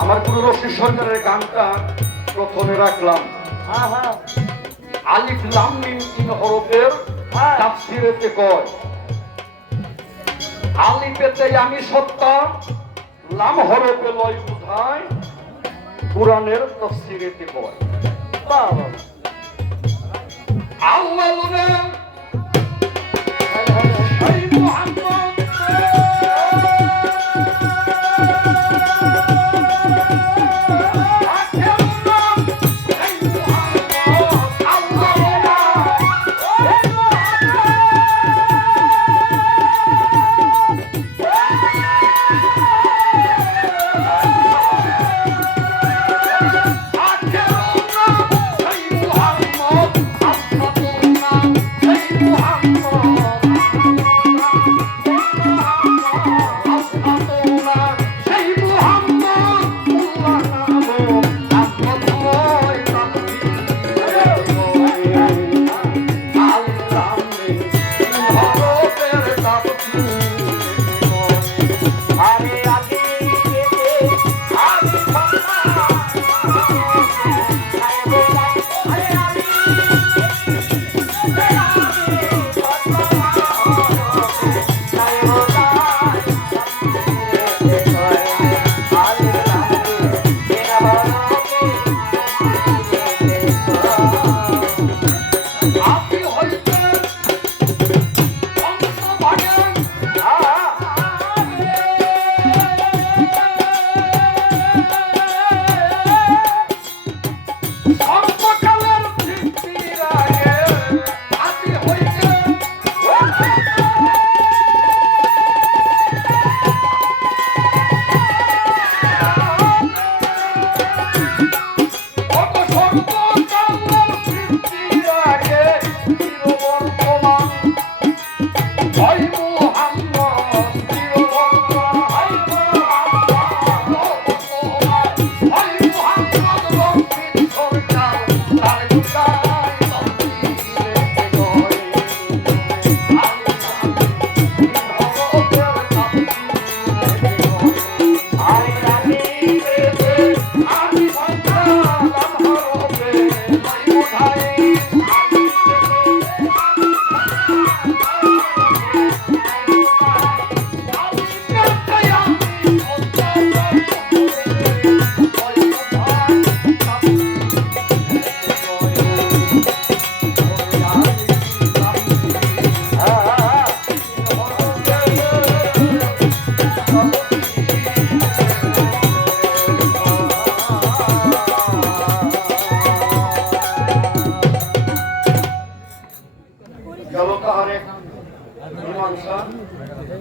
আমার গুরু রশিদ সরকারের গানটা প্রথমে রাখলাম। আলিফ লাম মিম তিন হরফের তাফসীরেতে কয় আলিফেতে আমি সত্তা, লাম হরফে লয় বুঝায়, কুরআনের তাফসীরেতে কয় আল্লাহ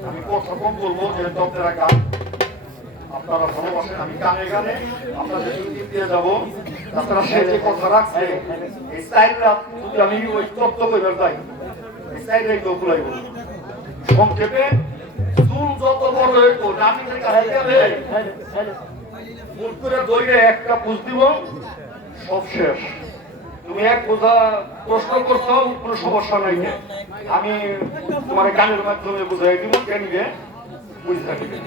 আমি কথা কম বলবো, যেহেতু আপনারা গান আপনারা ভালোবাসেন, আমি গানে গানে আপনাদের ইঙ্গিত দিয়ে যাবো। আপনারা সে যে কথা রাখছে এই স্টাইলটা যদি আমি ওই তত্ত্ব কইবার যাই, এই স্টাইলটাই তো ভুলাই বলি। সংক্ষেপে চুল যত বড় হইতো নাপিতের কাছে গেলে মুখ করে দইরে একটা পুষ দিব, সব শেষ। তুমি এক বোঝা প্রশ্ন করছো, কোনো সমস্যা নাই, আমি তোমার গানের মাধ্যমে বুঝাই দিব, কেনিবে বুঝে থাকবে।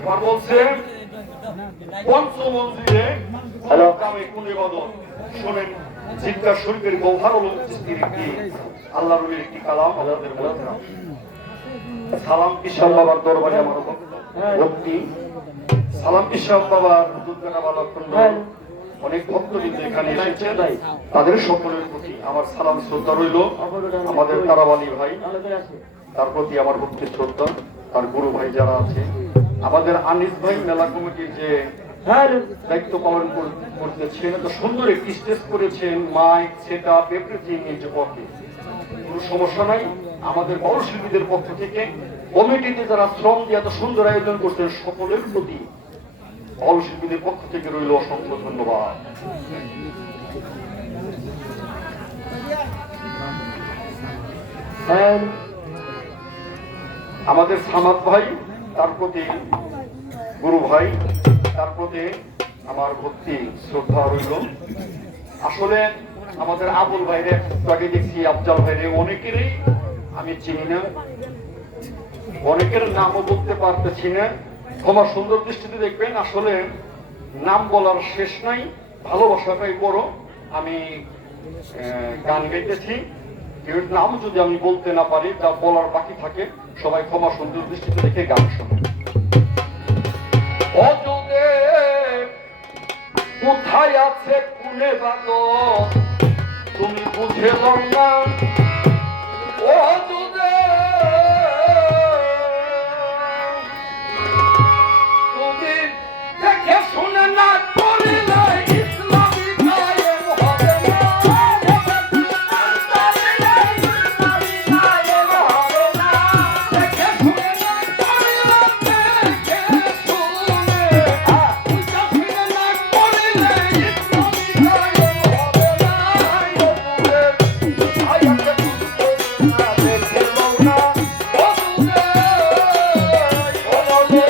এবার বলছে পঞ্চমন্দিরে কামে কোন ইবাদত শোনেন। জিজ্ঞাসা শরীফের গৌহার হল চিস্তির একটি আল্লাহ রবির একটি কালাম আমাদের মধ্যে সালাম কিশোর বাবার দরবারে আমার ভক্তি সালাম কিশোর বাবার অনেক ভক্তবৃন্দ এখানে এসেছে তাদের সকলের প্রতি আমার সালাম শ্রদ্ধা রইল। আমাদের তারাবালী ভাই তার প্রতি আমার ভক্তির শ্রদ্ধা, তার গুরু ভাই যারা আছে, আমাদের আনিস ভাই মেলা কমিটির যে দায়িত্ব পালন করতেছেন, এত সুন্দর একটি স্টেজ করেছেন, মাইক সেট আপ এভরিথিং এই যে পক্ষে কোনো সমস্যা নাই। আমাদের বড় শিল্পীদের পক্ষ থেকে কমিটিতে যারা শ্রম দিয়ে এত সুন্দর আয়োজন করছেন সকলের প্রতি বড় শিল্পীদের পক্ষ থেকে রইল অসংখ্য ধন্যবাদ। আমাদের সামাদ ভাই তার প্রতি গুরু ভাই তার প্রতি আমার ভক্তি শ্রদ্ধা রইল। আসলে আমাদের আবুল ভাইরে একটু আগে দেখছি, আফজাল ভাইরে অনেকেরই আমি চিনি না, অনেকের নামও বলতে পারতেছি না, ক্ষমা সুন্দর দৃষ্টিতে দেখবেন। আসলে নাম বলার শেষ নাই, ভালোবাসাটাই বড়। আমি গান গাইতেছি, কেউ নাম যদি আমি বলতে না পারি, যা বলার বাকি থাকে সবাই ক্ষমা সুন্দর দৃষ্টিতে দেখে গান শোনে। কোথায় আছে কুলে বাদর তুমি বুঝে না, ও দুদে তুমি দেখে শুনে না করিলে ইসলামী কায়েম হবে না, ইসলামী কায়েম হবে না, দেখে শুনে না করিলে, দেখে শুনে না করিলে ইসলামী কায়েম হবে না, আয়াতে না দেখে না, ও দুদে ও দুদে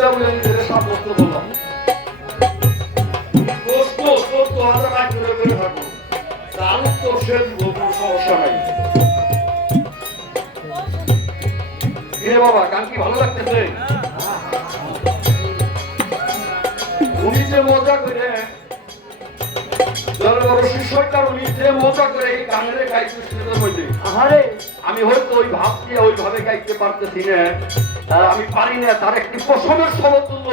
মিথ্যা বলে নিজেদের সাব্যস্ত করলাম। প্রশ্ন 14,000 টাকা করে থাকো, তার উত্তর সে দিব, কোনো সমস্যা নাই। কিরে বাবা, গান কি ভালো লাগতেছে? উনি যে মজা করে উনি যে মজা করে এই গানের গাইতে হইতে, আমি হয়তো ওই ভাব দিয়ে ওইভাবে গাইতে পারতেছি না, আমি পারি না। তার একটি পশমের সমতুল্য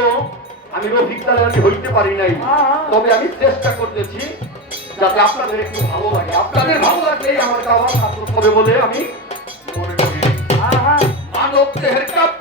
আমি রফিক দালালি হইতে পারি নাই, তবে আমি চেষ্টা করতেছি যাতে আপনাদের একটু ভালো লাগে। আপনাদের ভালো লাগলেই আমার গাওয়া সার্থক হবে বলে আমি মনে করি। মানব দেহের কাপ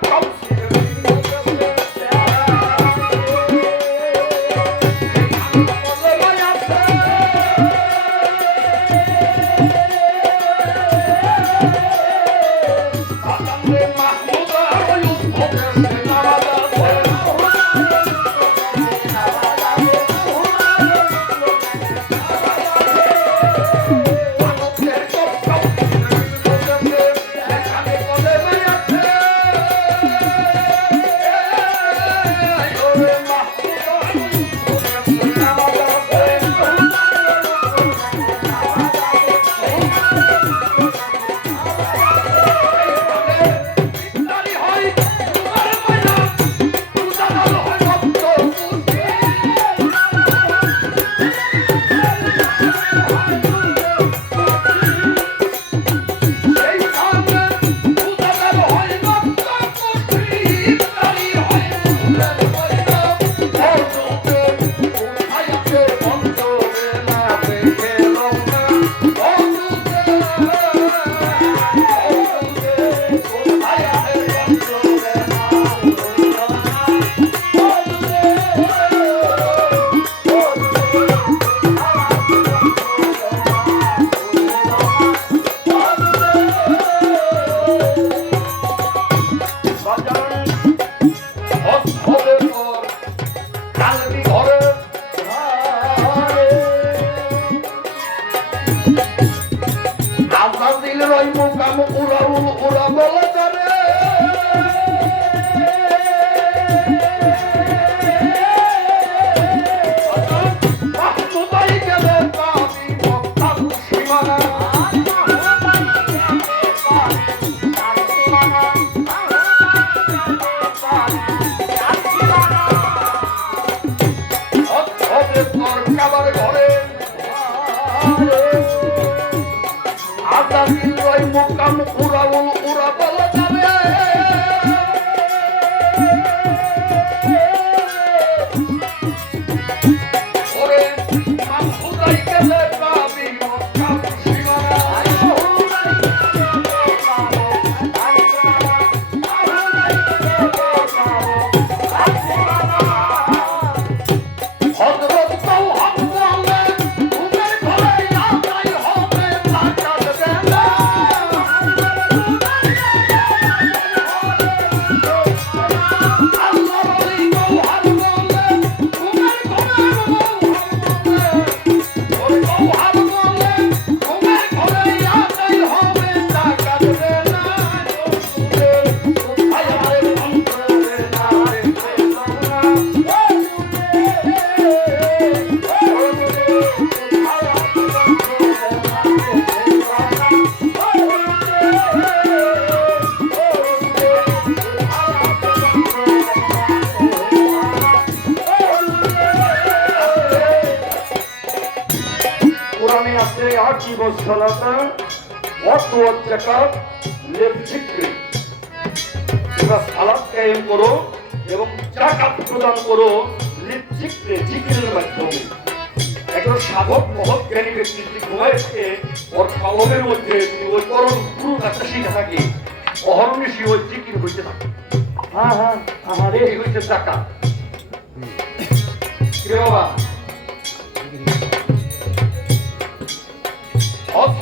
করো এবং জাকাত প্রদান করো জিকিরের মাধ্যমে। একজন সাধক মহৎ জ্ঞানী ব্যক্তি ঘুমাইছে, ওর স্বভাবের মধ্যে ওই পরম গুরু কাছে শিখে থাকে, অহর্নিশি ওই জিকির হইতে থাকে। এই হইতে জাকাত। বাবা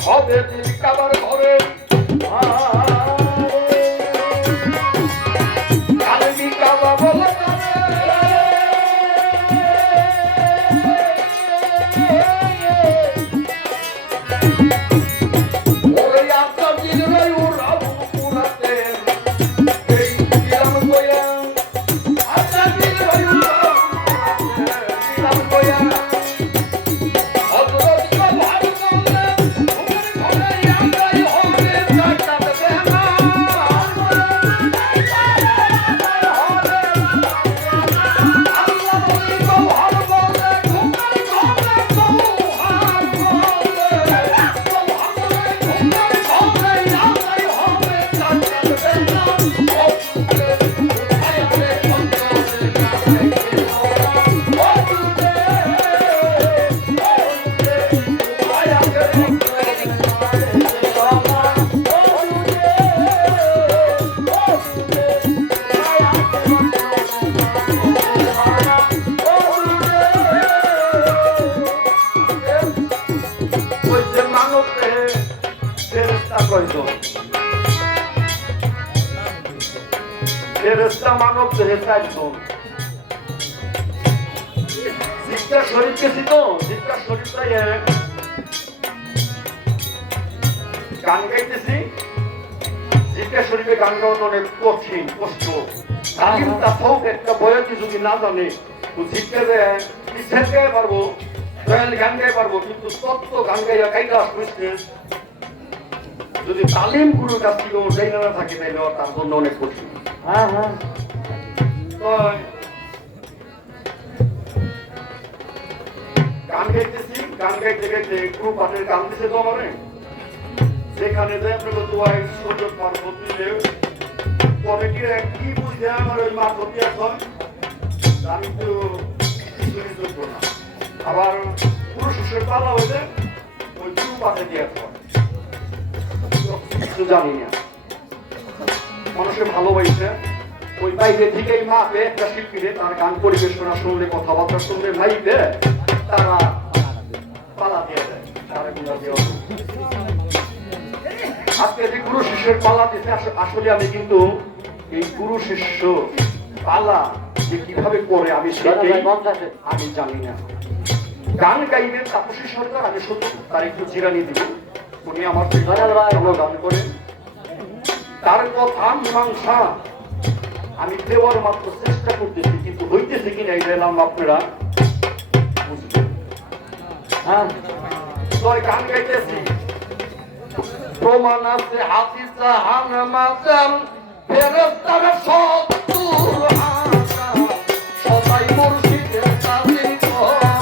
হবে কাবার ঘরে আচ্ছা মানব দেহে 4 জন। জিজ্ঞা শরীফ গেছি তো, জিজ্ঞা শরীফ গান গাইতেছি। জিজ্ঞা শরীফে গান গাওয়ানো অনেক কঠিন, কষ্ট। তালিম তাছাও একটা বয়সী যদি না জানে, জিজ্ঞা পিছের গায়ে পারবো, দয়াল গান গায়ে পারবো, কিন্তু তত্ত্ব গান গাইয়া কাইটা বুঝতে যদি তালিম গুরুর কাছ থেকে যাই না থাকে তাইলে তার জন্য অনেক কঠিন। হ্যাঁ হ্যাঁ, গান গাইতেছি, গান গাইতে গাইতে একটু পাটের গান দিছে তো আমার, সেখানে যে আপনাকে দোয়াই সুযোগ মারফত দিলে কমিটির কি বুঝে আমার ওই মারফত দিয়ে হয় আমি তো কিছুই যোগ্য না। আবার পুরো শিশুর পালা হইলে ওই গুরু পাতে দিয়ে হয় কিছু জানি না। মানুষের ভালোবাসে ওই বাইরে থেকেই মাপে একটা শিল্পীরে তার গান পরিবেশনা শুনলে, কথাবার্তা শুনলে মাইপে তারা পালা দিয়ে দেয়, তারা গুলা দিয়ে। আজকে যে গুরু শিষ্যের পালা দিতে আসলে আমি কিন্তু এই গুরু শিষ্য পালা যে কিভাবে করে আমি সেটাই আমি জানি না। গান গাইবেন তাপসী সরকার, আমি শুধু তার একটু জিরানি দিব। উনি আমার ভালো গান করেন, তার কথা মীমাংসা আমি দেওয়ার মাত্র চেষ্টা করতেছি, কিন্তু হইতেছে কিনা এই এলাম আপনারা বুঝবেন। হ্যাঁ তো গান গাইতেছি। প্রমাণ আছে হাতি জাহান মাজাম ফেরেশতারা সত্তর হাজার, সবাই মুর্শিদের তালিম করে।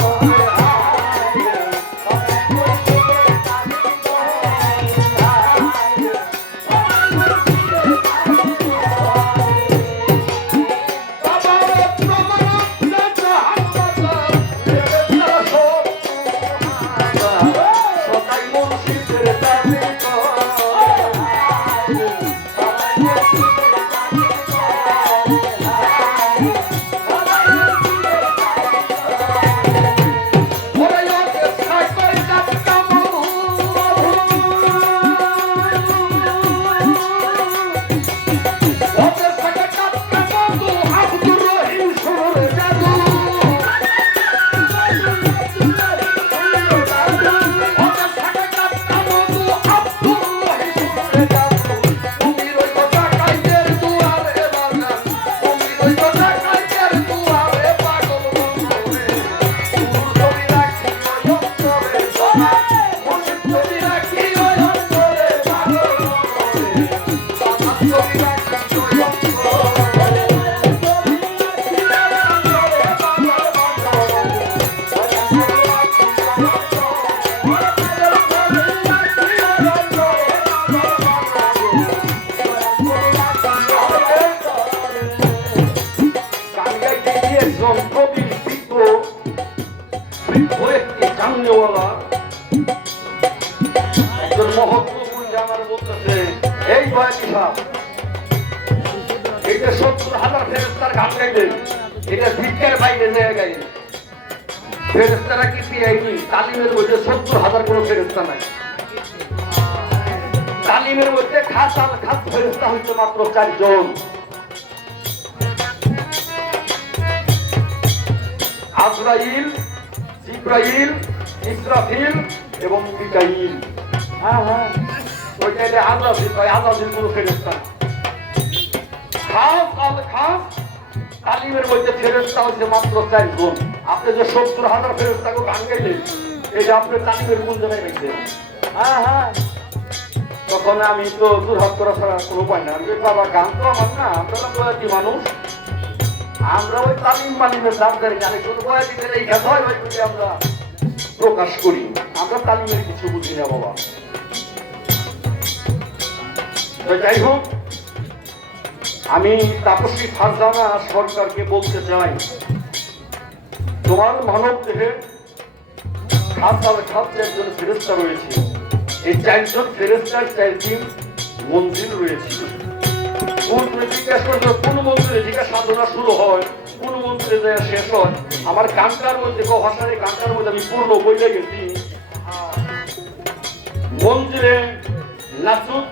এটা 70,000 ফেরেশতার গান গাইলেন, এটা ভিক্ষার বাইরে জায়গায় ফেরেশতারা কি পিআইনি তালিমের মধ্যে 70,000 কোনো ফেরেশতা নাই। তালিমের মধ্যে খাস ফেরেশতা হইতে মাত্র 4 জন। আজরাইল, জিব্রাইল, ইসরাফিল এবং মিকাইল। হ্যাঁ হ্যাঁ, ওইটাইলে আজাজিল কোনো ফেরেশতা। খাস তালিমের মধ্যে ফেরেশতা হচ্ছে মাত্র 4 জন। আপনি যে 70,000 ফেরেশতাকে গান গাইলেন, এটা আপনি তালিমের কোন জায়গায় গাইছেন? হ্যাঁ হ্যাঁ, তখন আমি তো দুর্হাত করা ছাড়া কোনো উপায় না। বাবা গান তো আমার না, আমরা বয়াতি মানুষ, আমরা ওই তালিম মালিমের দাবদারি জানি, কোনো বয়াতিদের এই কথা হয় ওই আমরা প্রকাশ করি, আমরা তালিমের কিছু বুঝি না বাবা। তো যাই হোক, আমি তাপসী ফারজানা সরকারকে বলতে চাই, তোমার মানব দেহে খাস একজন ফেরেশতা রয়েছে। এই 4 জন ফেরেশতার 4টি মঞ্জিল রয়েছে। কোন জিজ্ঞাসা করবে কোন মন্দিরে থেকে সাধনা শুরু হয়, কোন মন্দিরে যায় শেষ হয়। আমার গানটার মধ্যে ভাষার এই গানটার মধ্যে আমি পূর্ণ বইলে গেছি। মন্দিরে নাচুত,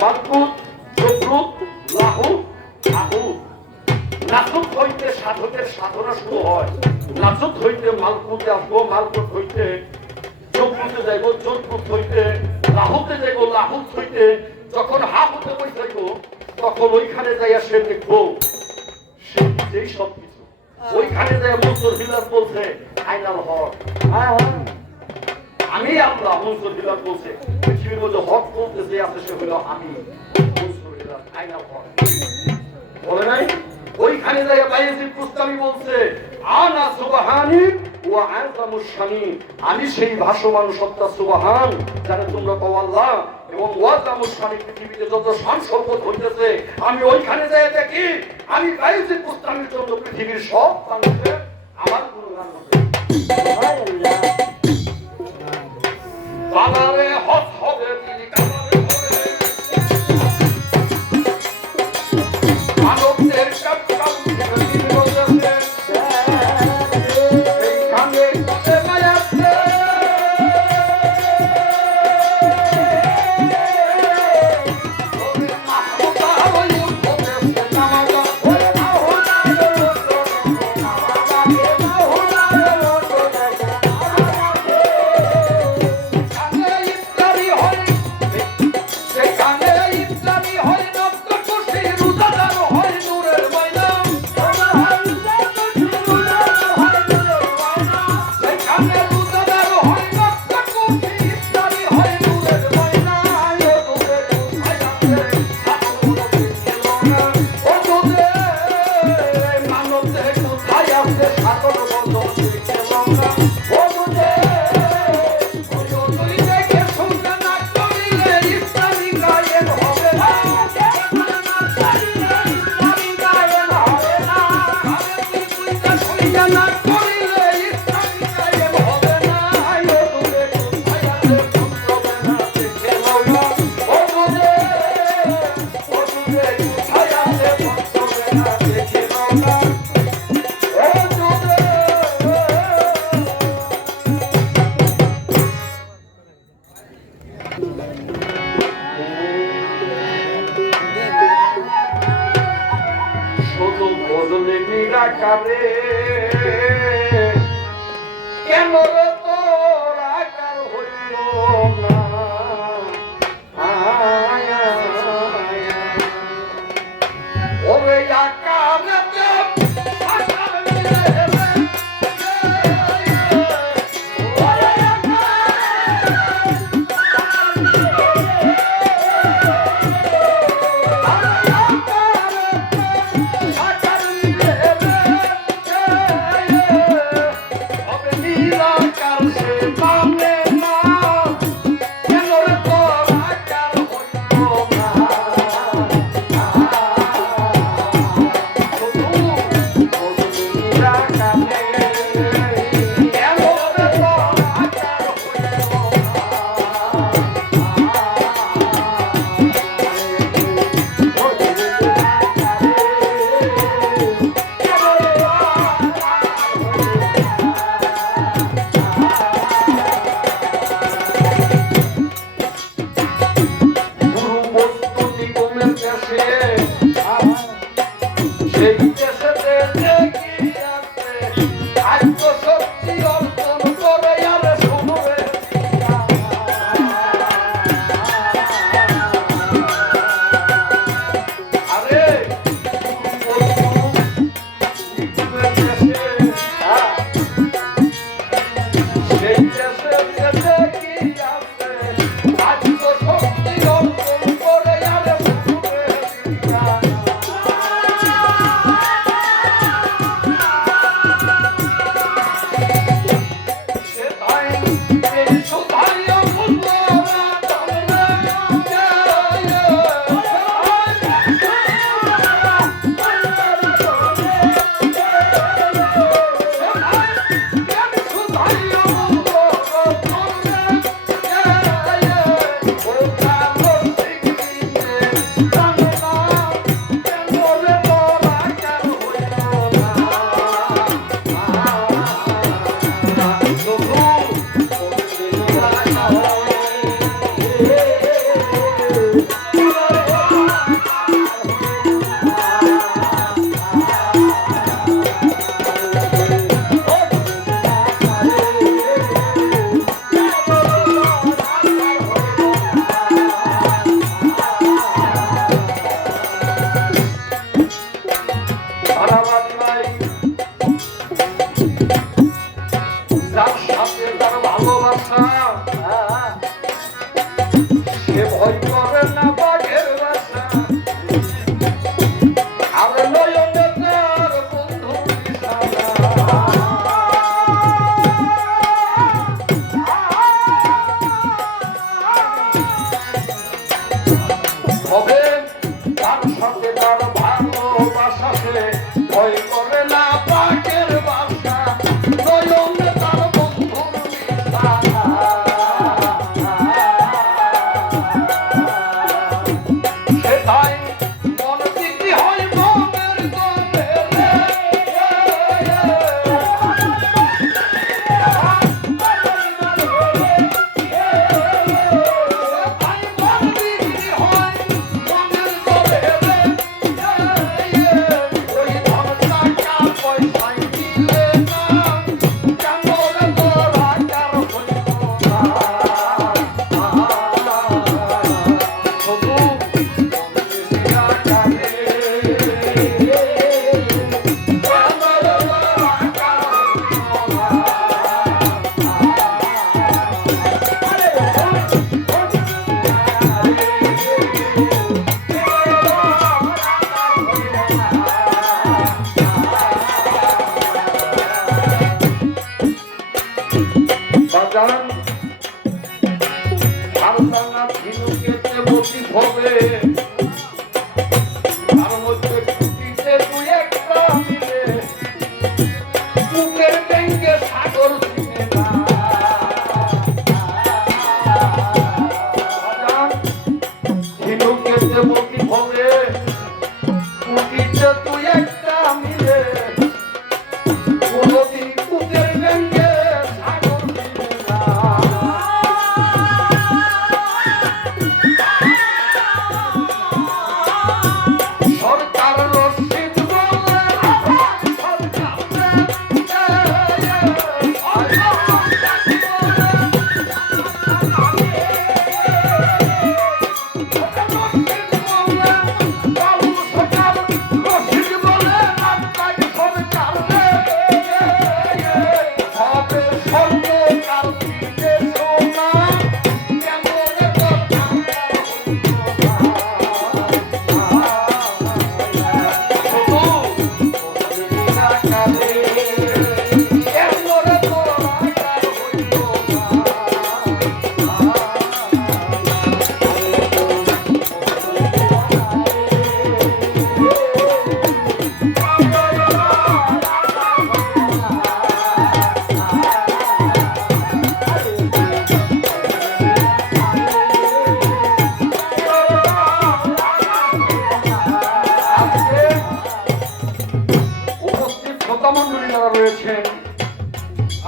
মাতকুত, জবরুত, লাহু, আহু, লাজুক হইতে সাধকের সাধনা শুরু হয়। লাজুক হইতে মালকুতে আসবো, মালকুত হইতে যোগপুতে যাইব, যোগপুত হইতে লাহুতে যাইব, লাহুত হইতে যখন হাহুতে বসাইব তখন ওইখানে যাইয়া সে দেখবো সে নিজেই সবকিছু। ওইখানে যাইয়া মনসুর হিলাল বলছে ফাইনাল হক আমি আল্লাহ। মনসুর হিলাল বলছে পৃথিবীর মধ্যে হক বলতে যে আছে সে হইল আমি মনসুর হিলাল ফাইনাল হক বলে নাই। ওইখানে যাইয়া বায়েজিদ বুস্তামি বলছে আনা সুবহানি ওয়া আযামুশ শানি, আমি সেই ভাসমান সত্তা সুবহান যারা তোমরা কও আল্লাহ, এবং ওয়াজামুশ শানি পৃথিবীতে যত শান সম্পদ হইতেছে আমি ওইখানে যাইয়া দেখি আমি বায়েজিদ বুস্তামির জন্য পৃথিবীর সব মানুষের আমার গুণগান করতে। সুবহানাল্লাহ। বাবারে হক হবে তিনি কামালে হবে মানবদের কাপ কাপ তিনি বলতেছে এইখানে কত মায়াছে ওরে মাহমুদা ওই উঠতে নামাজা ওরে মাহমুদা শুধু বদলে নিরাকারে কেন রে তোর আকার হইল না ওরে আকারেতে আকার মিলে রে ওরে আকার নাই যার সাথে তার ভালোবাসা সে ভয় করে না বাঘের বাসা আর নয়নে তার বন্ধু হবে তার সাথে তার ভালোবাসা সে ভয় করে না বাঘের বাসা নয়নে তার বন্ধুর সেটাই মন দিতে হয় মনের দলে বাজান আলোচনা ঝিনুকেতে বসি হবে তার মধ্যে টুটিতে দুই একটা মিলে বুকের ব্যাঙ্গে সাগর চিনে না বাজান ঝিনুকেতে বসি হবে টুটিতে দুই একটা মিলে কোনদিন বুকের ব্যাঙ্গে সরকার রশিদ বলে মন্ডলী যারা রয়েছেন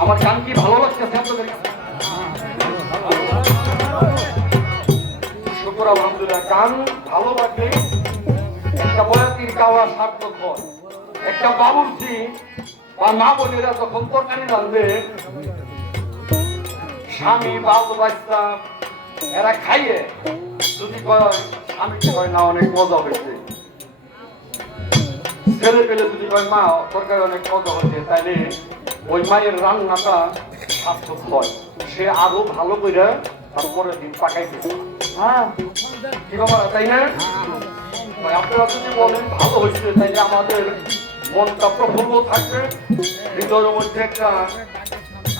আমার গান কি ভালো লাগতেছে আপনাদের কাছে? শুকর আলহামদুলিল্লাহ। গান ভালো লাগলে একটা বয়াতির গাওয়া সার্থক হয়। একটা বাবুর্চি বা মা বোনেরা যখন তরকারি রাঁধবে স্বামী বাবু বাচ্চা এরা খাইয়ে যদি কয় স্বামীকে কয় না অনেক মজা হয়েছে, ছেলে পেলে যদি কয় মা তরকারি অনেক মজা হয়েছে, তাইলে ওই মায়ের রান্নাটা সার্থক হয়। সে আরো ভালো করে তারপরের দিন পাকাইতে কি বাবা, তাই না? আপনারা যদি বলেন ভালো হয়েছে তাইলে আমাদের মনটা প্রফুল্ল থাকবে, হৃদয়ের মধ্যে একটা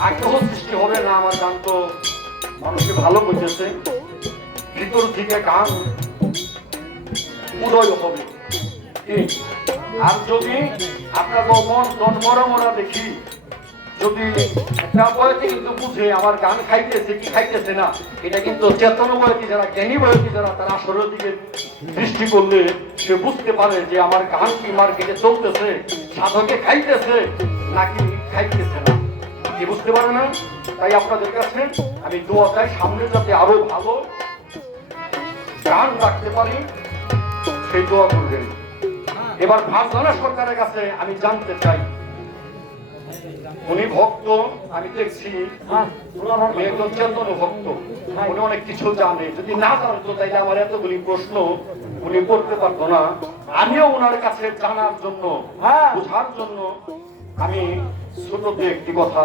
আগ্রহ সৃষ্টি হবে না আমার গান তো মানুষকে ভালো বুঝেছে, ভিতর থেকে গান উদয় হবে। আর যদি আপনার মন মরা দেখি, যদি একটা বয়সে কিন্তু বুঝে আমার গান খাইতেছে কি খাইতেছে না, এটা কিন্তু চেতন বয়সী যারা জ্ঞানী বয়সী যারা তারা আসরের দিকে দৃষ্টি করলে সে বুঝতে পারে যে আমার গান কি মার্কেটে চলতেছে, সাধকে খাইতেছে নাকি খাইতেছে না, কি বুঝতে পারে না। তাই আপনাদের কাছে আমি দোয়া চাই সামনে যাতে আরো ভালো গান রাখতে পারি, সেই দোয়া করবেন। এবার ফারজানা সরকারের কাছে আমি জানতে চাই উনি ভক্ত, আমি দেখছি হ্যাঁ দুলা ভাই উনি একজন চেতন ভক্ত, উনি অনেক কিছু জানে। যদি না জানতো তাইলে আমার এতগুলি প্রশ্ন উনি করতে পারতো না। আমিও ওনার কাছে জানার জন্য, হ্যাঁ। বোঝার জন্য আমি ছোটতে একটি কথা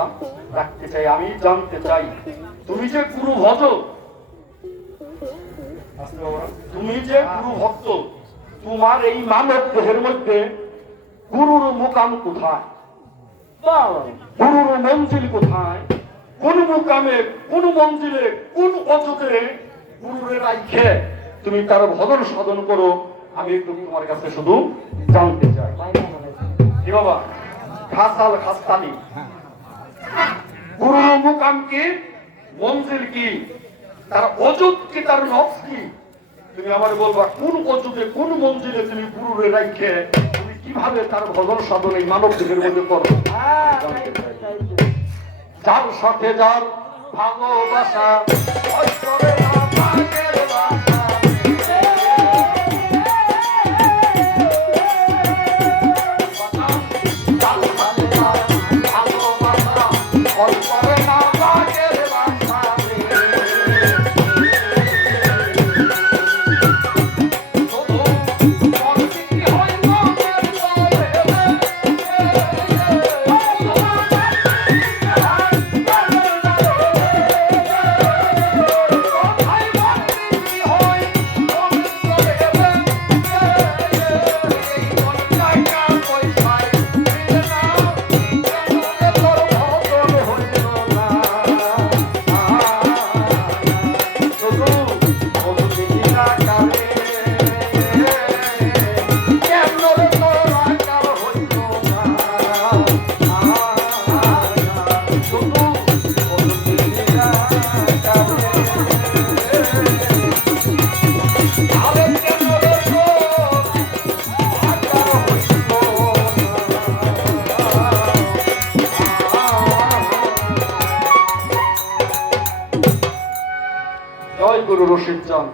রাখতে চাই। আমি জানতে চাই, তুমি যে গুরু ভজ, তুমি যে গুরু ভক্ত, তোমার এই মানব দেহের মধ্যে গুরুর মুকাম কোথায়? বাবা গুরুর মঞ্জিল কোথায়? কোন মুকামে, কোন মঞ্জিলে, কোন অজতে গুরুরে রাইখে তুমি তার ভজন সাধন করো? আমি একটু তোমার কাছে শুধু জানতে চাই। কি বাবা, খাসাল খাস্তানি, গুরুর মুকাম কি, মঞ্জিল কি, তার অজুত কি, তার নফস কি? তুমি আমার বলবা কোন অজুতে, কোন মঞ্জিলে তুমি গুরুরে রাইখে তুমি কিভাবে তার ভজন সাধন এই মানব দেহের মধ্যে করো? হ্যাঁ জানতে চাই। যার সাথে যার ভালোবাসা, ওই করে না ভাগের বাসা। যার সাথে যার ভালোবাসা, ওই করে না ভাগের বাসা রে। শুধু মনটি হয় মনের বলে রে। জয় গুরু রশিদ চাঁদ।